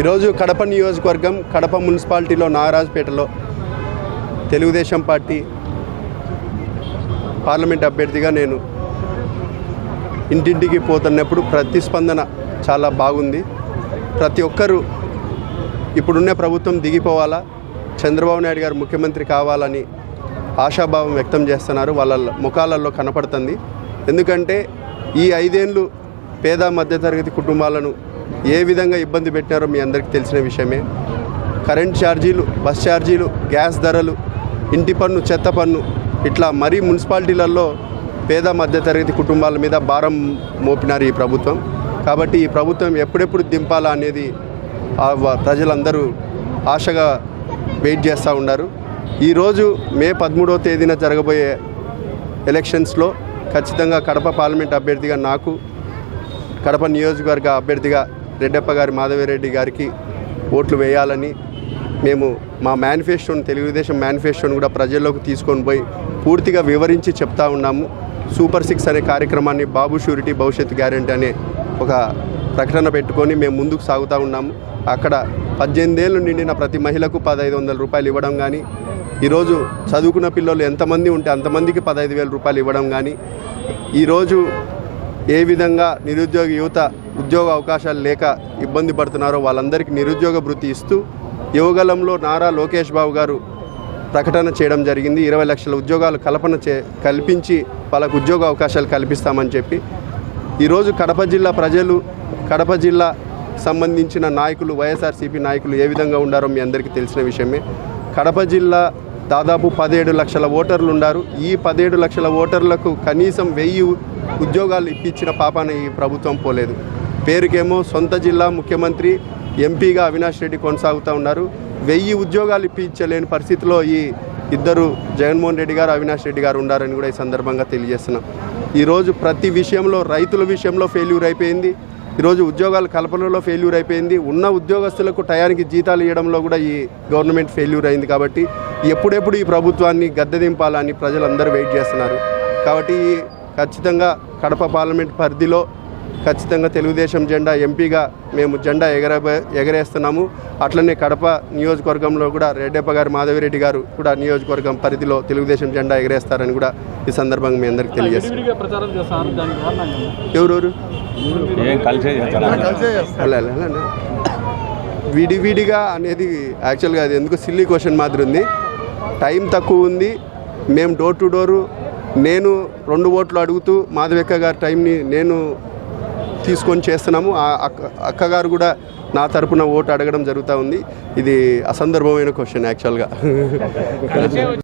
ఈరోజు కడప నియోజకవర్గం కడప మున్సిపాలిటీలో నాగరాజపేటలో తెలుగుదేశం పార్టీ పార్లమెంట్ అభ్యర్థిగా నేను ఇంటింటికి పోతున్నప్పుడు ప్రతిస్పందన చాలా బాగుంది. ప్రతి ఒక్కరూ ఇప్పుడున్న ప్రభుత్వం దిగిపోవాలా? చంద్రబాబు నాయుడు గారు ముఖ్యమంత్రి కావాలని ఆశాభావం వ్యక్తం చేస్తున్నారు. వాళ్ళ ముఖాలలో కనపడుతుంది. ఎందుకంటే ఈ ఐదేళ్ళు పేద మధ్యతరగతి కుటుంబాలను ఏ విధంగా ఇబ్బంది పెట్టారో మీ అందరికీ తెలిసిన విషయమే. కరెంట్ ఛార్జీలు బస్ ఛార్జీలు గ్యాస్ ధరలు ఇంటి పన్ను చెత్త పన్ను ఇట్లా మరీ మున్సిపాలిటీలలో పేద మధ్యతరగతి కుటుంబాల మీద భారం మోపినారు ఈ ప్రభుత్వం. కాబట్టి ఈ ప్రభుత్వం ఎప్పుడెప్పుడు దింపాలా అనేది ప్రజలందరూ ఆశగా వెయిట్ చేస్తూ ఉన్నారు. ఈరోజు మే పదమూడవ తేదీన జరగబోయే ఎలక్షన్స్లో ఖచ్చితంగా కడప పార్లమెంట్ అభ్యర్థిగా నాకు కడప నియోజకవర్గ అభ్యర్థిగా రెడ్డప్ప గారి మాధవిరెడ్డి గారికి ఓట్లు వేయాలని మేము మా మేనిఫెస్టోని తెలుగుదేశం మేనిఫెస్టోని కూడా ప్రజల్లోకి తీసుకొని పోయి పూర్తిగా వివరించి చెప్తా ఉన్నాము. సూపర్ సిక్స్ అనే కార్యక్రమాన్ని బాబు షూరిటీ భవిష్యత్ గ్యారెంటీ అనే ఒక ప్రకటన పెట్టుకొని మేము ముందుకు సాగుతూ ఉన్నాము. అక్కడ పద్దెనిమిదేళ్ళు నిండిన ప్రతి మహిళకు పదహైదు వందల రూపాయలు ఇవ్వడం కానీ ఈరోజు చదువుకున్న పిల్లలు ఎంతమంది ఉంటే అంతమందికి పదహైదు వేల రూపాయలు ఇవ్వడం కానీ ఈరోజు ఏ విధంగా నిరుద్యోగ యువత ఉద్యోగ అవకాశాలు లేక ఇబ్బంది పడుతున్నారో వాళ్ళందరికీ నిరుద్యోగ భృతి ఇస్తూ యువగలంలో నారా లోకేష్ బాబు గారు ప్రకటన చేయడం జరిగింది. ఇరవై లక్షల ఉద్యోగాలు కల్పన చే కల్పించి వాళ్ళకు ఉద్యోగ అవకాశాలు కల్పిస్తామని చెప్పి. ఈరోజు కడప జిల్లా ప్రజలు కడప జిల్లా సంబంధించిన నాయకులు వైఎస్ఆర్సీపీ నాయకులు ఏ విధంగా ఉండారో మీ అందరికీ తెలిసిన విషయమే. కడప జిల్లా దాదాపు పదిహేడు లక్షల ఓటర్లు ఉన్నారు ఈ పదిహేడు లక్షల ఓటర్లకు కనీసం వెయ్యి ఉద్యోగాలు ఇప్పించిన పాపాన ఈ ప్రభుత్వం పోలేదు. పేరుకేమో సొంత జిల్లా ముఖ్యమంత్రి ఎంపీగా అవినాష్ రెడ్డి కొనసాగుతూ ఉన్నారు. వెయ్యి ఉద్యోగాలు ఇప్పించలేని పరిస్థితిలో ఈ ఇద్దరు జగన్మోహన్ రెడ్డి గారు అవినాష్ రెడ్డి గారు ఉన్నారని కూడా ఈ సందర్భంగా తెలియజేస్తున్నాం. ఈరోజు ప్రతి విషయంలో రైతుల విషయంలో ఫెయిల్యూర్ అయిపోయింది. ఈరోజు ఉద్యోగాల కల్పనలో ఫెయిల్యూర్ అయిపోయింది. ఉన్న ఉద్యోగస్తులకు టయానికి జీతాలు ఇవ్వడంలో కూడా ఈ గవర్నమెంట్ ఫెయిల్యూర్ అయింది కాబట్టి ఎప్పుడెప్పుడు ఈ ప్రభుత్వాన్ని గద్దెదింపాలని ప్రజలందరూ వెయిట్ చేస్తున్నారు. కాబట్టి ఖచ్చితంగా కడప పార్లమెంట్ పరిధిలో ఖచ్చితంగా తెలుగుదేశం జెండా ఎంపీగా మేము జెండా ఎగర ఎగరేస్తున్నాము. అట్లనే కడప నియోజకవర్గంలో కూడా రెడ్డప్ప గారు మాధవిరెడ్డి గారు కూడా నియోజకవర్గం పరిధిలో తెలుగుదేశం జెండా ఎగరేస్తారని కూడా ఈ సందర్భంగా మీ అందరికీ తెలియజేస్తాం విడివిడిగా? ఎవరెవరు అనేది యాక్చువల్గా అది ఎందుకు సిల్లీ క్వశ్చన్ మాదిరి ఉంది. టైం తక్కువ ఉంది. మేము డోర్ టు డోరు నేను రెండు ఓట్లు అడుగుతూ మాధవిక్క గారి టైంని నేను తీసుకొని చేస్తున్నాము. ఆ అక్క అక్కగారు కూడా నా తరపున ఓటు అడగడం జరుగుతూ ఉంది. ఇది అసందర్భమైన క్వశ్చన్ యాక్చువల్గా.